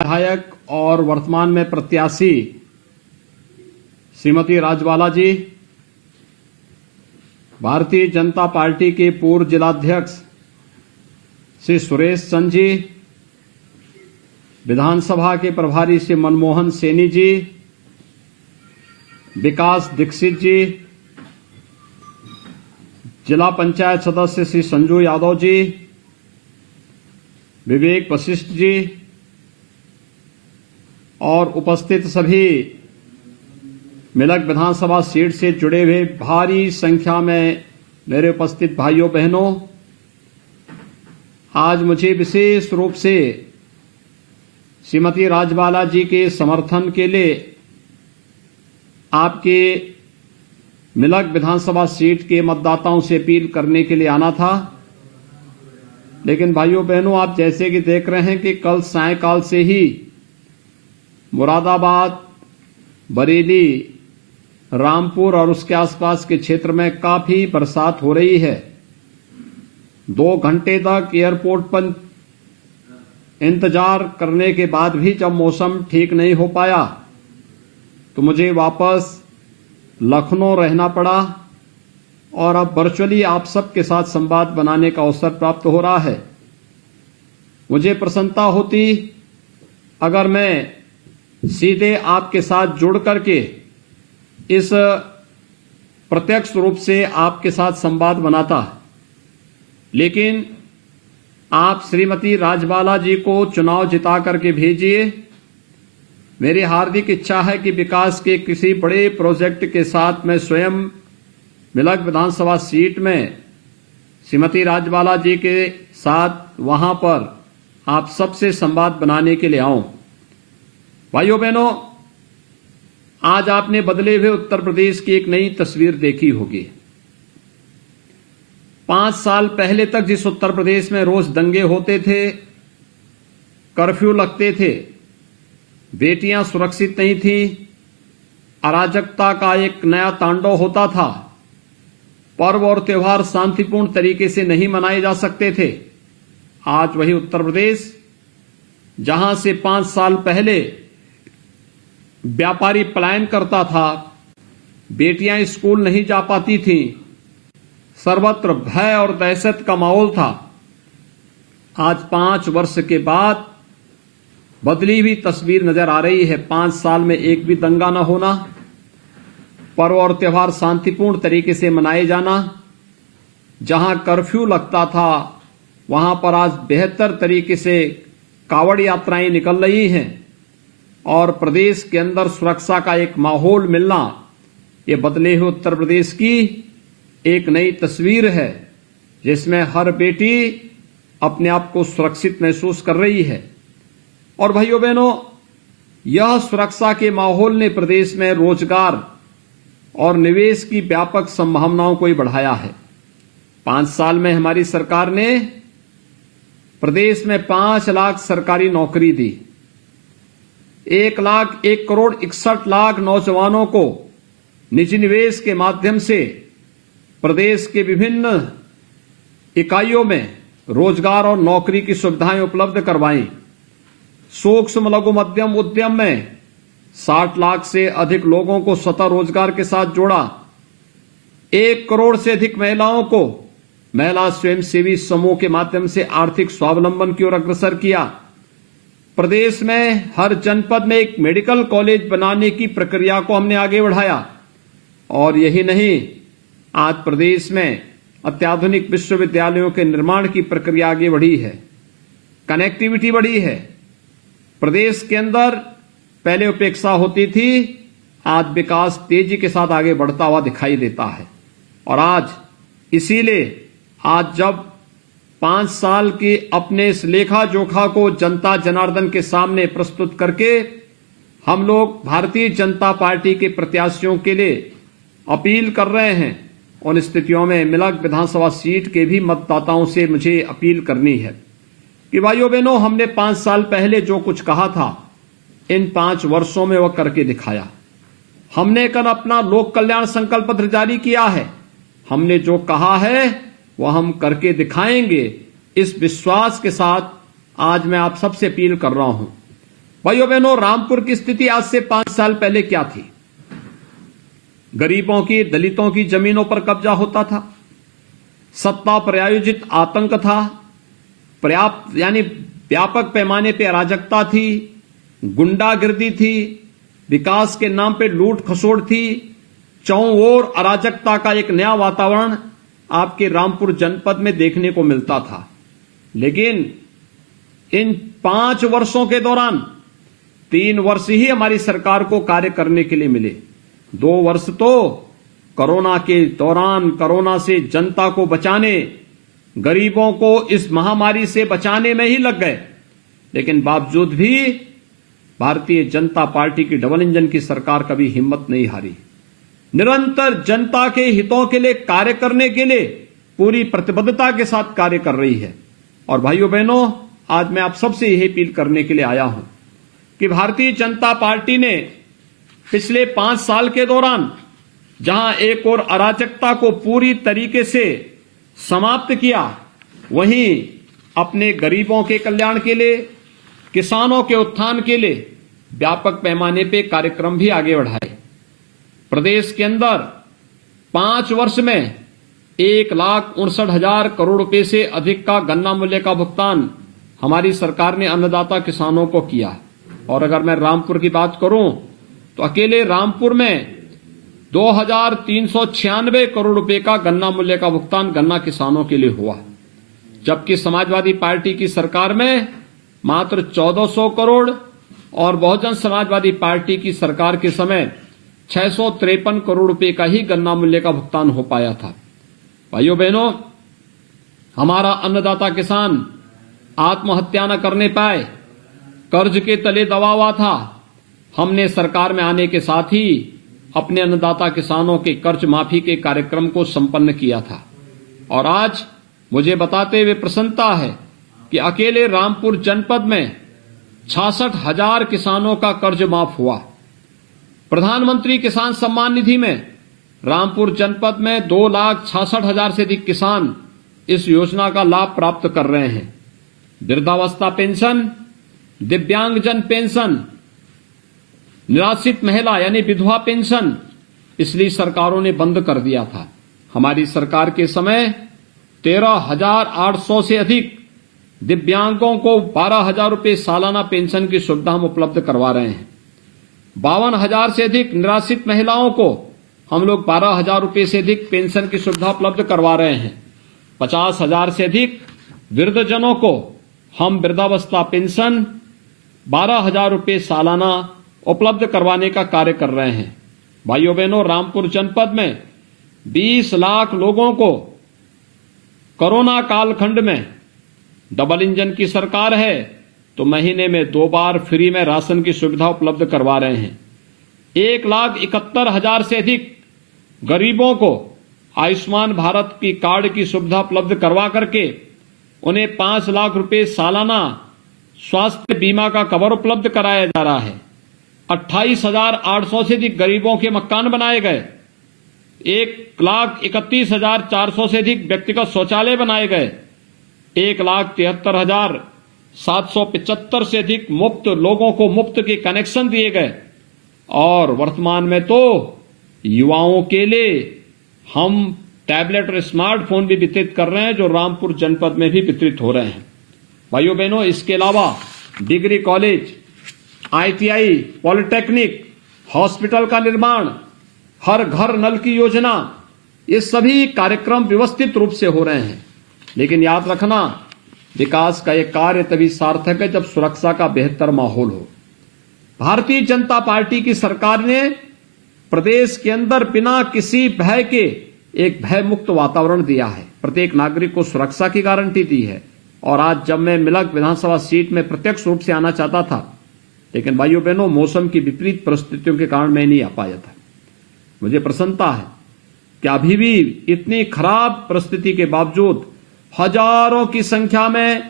विधायक और वर्तमान में प्रत्याशी श्रीमती राजबाला जी, भारतीय जनता पार्टी के पूर्व जिलाध्यक्ष श्री सुरेश चंद जी, विधानसभा के प्रभारी श्री मनमोहन सैनी जी, विकास दीक्षित जी, जिला पंचायत सदस्य श्री संजू यादव जी, विवेक वशिष्ठ जी और उपस्थित सभी मिलक विधानसभा सीट से जुड़े हुए भारी संख्या में मेरे उपस्थित भाइयों बहनों, आज मुझे विशेष रूप से श्रीमती राजबाला जी के समर्थन के लिए आपके मिलक विधानसभा सीट के मतदाताओं से अपील करने के लिए आना था। लेकिन भाइयों बहनों, आप जैसे कि देख रहे हैं कि कल सायंकाल से ही मुरादाबाद, बरेली, रामपुर और उसके आसपास के क्षेत्र में काफी बरसात हो रही है। 2 घंटे तक एयरपोर्ट पर इंतजार करने के बाद भी जब मौसम ठीक नहीं हो पाया तो मुझे वापस लखनऊ रहना पड़ा और अब वर्चुअली आप सबके साथ संवाद बनाने का अवसर प्राप्त हो रहा है। मुझे प्रसन्नता होती अगर मैं सीधे आपके साथ जुड़ करके इस प्रत्यक्ष रूप से आपके साथ संवाद बनाता, लेकिन आप श्रीमती राजबाला जी को चुनाव जिता करके भेजिए। मेरी हार्दिक इच्छा है कि विकास के किसी बड़े प्रोजेक्ट के साथ मैं स्वयं मिलक विधानसभा सीट में श्रीमती राजबाला जी के साथ वहां पर आप सबसे संवाद बनाने के लिए आऊं। भाइयों बहनों, आज आपने बदले हुए उत्तर प्रदेश की एक नई तस्वीर देखी होगी। 5 साल पहले तक जिस उत्तर प्रदेश में रोज दंगे होते थे, कर्फ्यू लगते थे, बेटियां सुरक्षित नहीं थी, अराजकता का एक नया तांडव होता था, पर्व और त्योहार शांतिपूर्ण तरीके से नहीं मनाए जा सकते थे, आज वही उत्तर प्रदेश जहां से 5 साल पहले व्यापारी पलायन करता था, बेटियां स्कूल नहीं जा पाती थीं, सर्वत्र भय और दहशत का माहौल था, आज 5 वर्ष के बाद बदली हुई तस्वीर नजर आ रही है। 5 साल में एक भी दंगा न होना, पर्व और त्योहार शांतिपूर्ण तरीके से मनाए जाना, जहां कर्फ्यू लगता था वहां पर आज बेहतर तरीके से कावड़ यात्राएं निकल रही हैं और प्रदेश के अंदर सुरक्षा का एक माहौल मिलना, ये बदले हुए उत्तर प्रदेश की एक नई तस्वीर है, जिसमें हर बेटी अपने आप को सुरक्षित महसूस कर रही है। और भाइयों बहनों, यह सुरक्षा के माहौल ने प्रदेश में रोजगार और निवेश की व्यापक संभावनाओं को ही बढ़ाया है। 5 साल में हमारी सरकार ने प्रदेश में 5 लाख सरकारी नौकरी दी, 1 करोड़ 61 लाख नौजवानों को निजी निवेश के माध्यम से प्रदेश के विभिन्न इकाइयों में रोजगार और नौकरी की सुविधाएं उपलब्ध करवाई। सूक्ष्म लघु मध्यम उद्यम में 60 लाख से अधिक लोगों को स्वतः रोजगार के साथ जोड़ा। 1 करोड़ से अधिक महिलाओं को महिला स्वयंसेवी समूह के माध्यम से आर्थिक स्वावलंबन की ओर अग्रसर किया। प्रदेश में हर जनपद में एक मेडिकल कॉलेज बनाने की प्रक्रिया को हमने आगे बढ़ाया। और यही नहीं, आज प्रदेश में अत्याधुनिक विश्वविद्यालयों के निर्माण की प्रक्रिया आगे बढ़ी है, कनेक्टिविटी बढ़ी है। प्रदेश के अंदर पहले उपेक्षा होती थी, आज विकास तेजी के साथ आगे बढ़ता हुआ दिखाई देता है। और आज इसीलिए आज जब 5 साल की अपने इस लेखा जोखा को जनता जनार्दन के सामने प्रस्तुत करके हम लोग भारतीय जनता पार्टी के प्रत्याशियों के लिए अपील कर रहे हैं, उन स्थितियों में मिलक विधानसभा सीट के भी मतदाताओं से मुझे अपील करनी है कि भाइयों बहनों, हमने 5 साल पहले जो कुछ कहा था, इन 5 वर्षों में वह करके दिखाया। हमने कल अपना लोक कल्याण संकल्प पत्र जारी किया है। हमने जो कहा है वह हम करके दिखाएंगे। इस विश्वास के साथ आज मैं आप सबसे अपील कर रहा हूं भाइयों बहनों, रामपुर की स्थिति आज से 5 साल पहले क्या थी? गरीबों की, दलितों की जमीनों पर कब्जा होता था, सत्ता प्रायोजित आतंक था, पर्याप्त यानी व्यापक पैमाने पर अराजकता थी, गुंडागिर्दी थी, विकास के नाम पे लूट खसोड़ थी, चौं ओर अराजकता का एक नया वातावरण आपके रामपुर जनपद में देखने को मिलता था। लेकिन इन 5 वर्षों के दौरान 3 वर्ष ही हमारी सरकार को कार्य करने के लिए मिले। 2 वर्ष तो कोरोना के दौरान कोरोना से जनता को बचाने, गरीबों को इस महामारी से बचाने में ही लग गए। लेकिन बावजूद भी भारतीय जनता पार्टी की डबल इंजन की सरकार कभी हिम्मत नहीं हारी। निरंतर जनता के हितों के लिए कार्य करने के लिए पूरी प्रतिबद्धता के साथ कार्य कर रही है। और भाइयों बहनों, आज मैं आप सबसे यही अपील करने के लिए आया हूं कि भारतीय जनता पार्टी ने पिछले 5 साल के दौरान जहां एक और अराजकता को पूरी तरीके से समाप्त किया, वहीं अपने गरीबों के कल्याण के लिए, किसानों के उत्थान के लिए व्यापक पैमाने पे कार्यक्रम भी आगे बढ़ाए। प्रदेश के अंदर 5 वर्ष में 1,59,000 करोड़ रुपए से अधिक का गन्ना मूल्य का भुगतान हमारी सरकार ने अन्नदाता किसानों को किया। और अगर मैं रामपुर की बात करूं तो अकेले रामपुर में 2,396 करोड़ रुपए का गन्ना मूल्य का भुगतान गन्ना किसानों के लिए हुआ, जबकि समाजवादी पार्टी की सरकार में मात्र 1,400 करोड़ और बहुजन समाजवादी पार्टी की सरकार के समय 653 करोड़ रुपए का ही गन्ना मूल्य का भुगतान हो पाया था। भाइयों बहनों, हमारा अन्नदाता किसान आत्महत्या न करने पाए, कर्ज के तले दबा हुआ था। हमने सरकार में आने के साथ ही अपने अन्नदाता किसानों के कर्ज माफी के कार्यक्रम को संपन्न किया था। और आज मुझे बताते हुए प्रसन्नता है कि अकेले रामपुर जनपद में 66,000 किसानों का कर्ज माफ हुआ। प्रधानमंत्री किसान सम्मान निधि में रामपुर जनपद में 2,66,000 से अधिक किसान इस योजना का लाभ प्राप्त कर रहे हैं। वृद्धावस्था पेंशन, दिव्यांगजन पेंशन, निराश्रित महिला यानी विधवा पेंशन इसलिए सरकारों ने बंद कर दिया था। हमारी सरकार के समय 13,800 से अधिक दिव्यांगों को 12,000 रुपए सालाना पेंशन की सुविधा हम उपलब्ध करवा रहे हैं। 52,000 से अधिक निराश्रित महिलाओं को हम लोग 12,000 रुपए से अधिक पेंशन की सुविधा उपलब्ध करवा रहे हैं। 50,000 से अधिक वृद्धजनों को हम वृद्धावस्था पेंशन 12,000 रुपए सालाना उपलब्ध करवाने का कार्य कर रहे हैं। भाइयों बहनों, रामपुर जनपद में 20 लाख लोगों को कोरोना कालखंड में डबल इंजन की सरकार है तो महीने में 2 बार फ्री में राशन की सुविधा उपलब्ध करवा रहे हैं। 1,71,000 से अधिक गरीबों को आयुष्मान भारत की कार्ड की सुविधा उपलब्ध करवा करके उन्हें 5 लाख रुपए सालाना स्वास्थ्य बीमा का कवर उपलब्ध कराया जा रहा है। 28,800 से अधिक गरीबों के मकान बनाए गए। 1,31,400 से अधिक व्यक्तिगत शौचालय बनाए गए। 1,73,775 से अधिक मुफ्त लोगों को मुफ्त के कनेक्शन दिए गए। और वर्तमान में तो युवाओं के लिए हम टैबलेट और स्मार्टफोन भी वितरित कर रहे हैं, जो रामपुर जनपद में भी वितरित हो रहे हैं। भाइयों बहनों, इसके अलावा degree college, ITI, polytechnic, hospital का निर्माण, हर घर नल की योजना, ये सभी कार्यक्रम व्यवस्थित रूप से हो रहे हैं। लेकिन याद रखना, विकास का एक कार्य तभी सार्थक है जब सुरक्षा का बेहतर माहौल हो। भारतीय जनता पार्टी की सरकार ने प्रदेश के अंदर बिना किसी भय के एक भय मुक्त वातावरण दिया है। प्रत्येक नागरिक को सुरक्षा की गारंटी दी है। और आज जब मैं मिलक विधानसभा सीट में प्रत्यक्ष रूप से आना चाहता था, लेकिन भाइयों बहनों, मौसम की विपरीत परिस्थितियों के कारण मैं नहीं आ पाया था। मुझे प्रसन्नता है कि अभी भी इतनी खराब परिस्थिति के बावजूद हजारों की संख्या में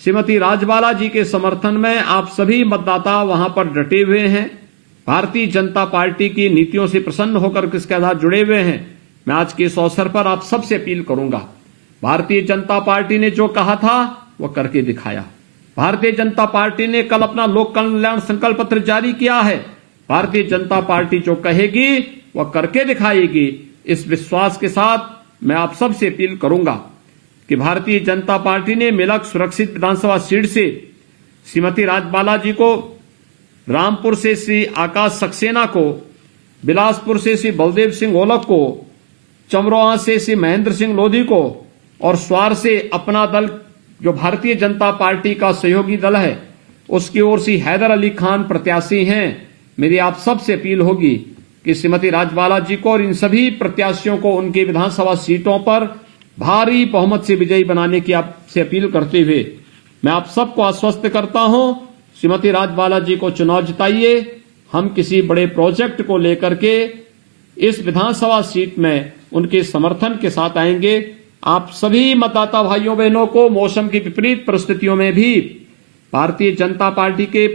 श्रीमती राजबाला जी के समर्थन में आप सभी मतदाता वहां पर डटे हुए हैं। भारतीय जनता पार्टी की नीतियों से प्रसन्न होकर किसके साथ जुड़े हुए हैं। मैं आज के इस अवसर पर आप सबसे अपील करूंगा, भारतीय जनता पार्टी ने जो कहा था वो करके दिखाया। भारतीय जनता पार्टी ने कल अपना लोक कल्याण संकल्प पत्र जारी किया है। भारतीय जनता पार्टी जो कहेगी वह करके दिखाएगी। इस विश्वास के साथ मैं आप सबसे अपील करूंगा कि भारतीय जनता पार्टी ने मेलक सुरक्षित विधानसभा सीट से श्रीमती राजबाला जी को, रामपुर से श्री आकाश सक्सेना को, बिलासपुर से श्री बलदेव सिंह ओलख को, चमरोहा से श्री महेंद्र सिंह लोधी को और स्वार से अपना दल जो भारतीय जनता पार्टी का सहयोगी दल है उसकी ओर से हैदर अली खान प्रत्याशी हैं। मेरी आप सबसे अपील होगी कि श्रीमती राजबाला जी को और इन सभी प्रत्याशियों को उनके विधानसभा सीटों पर भारी बहुमत से विजयी बनाने की आपसे अपील करते हुए मैं आप सबको आश्वस्त करता हूं, श्रीमती राजबाला जी को चुनाव जिताइए। हम किसी बड़े प्रोजेक्ट को लेकर के इस विधानसभा सीट में उनके समर्थन के साथ आएंगे। आप सभी मतदाता भाइयों बहनों को मौसम की विपरीत परिस्थितियों में भी भारतीय जनता पार्टी के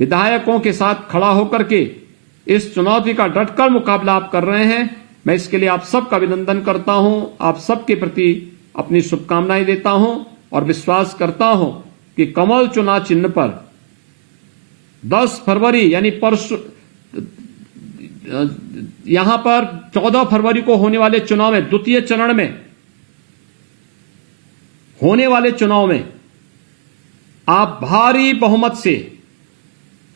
विधायकों के साथ खड़ा होकर के इस चुनौती का डटकर मुकाबला आप कर रहे हैं। मैं इसके लिए आप सबका अभिनंदन करता हूं, आप सबके प्रति अपनी शुभकामनाएं देता हूं और विश्वास करता हूं कि कमल चुनाव चिन्ह पर 10 फरवरी यानी परसों यहां पर 14 फरवरी को होने वाले चुनाव में, द्वितीय चरण में होने वाले चुनाव में आप भारी बहुमत से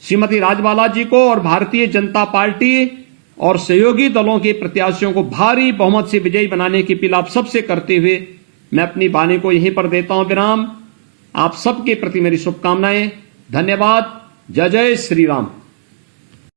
श्रीमती राजबाला जी को और भारतीय जनता पार्टी और सहयोगी दलों के प्रत्याशियों को भारी बहुमत से विजयी बनाने की अपील आप सबसे करते हुए मैं अपनी वाणी को यहीं पर देता हूं विराम। आप सबके प्रति मेरी शुभकामनाएं। धन्यवाद। जय जय श्री राम।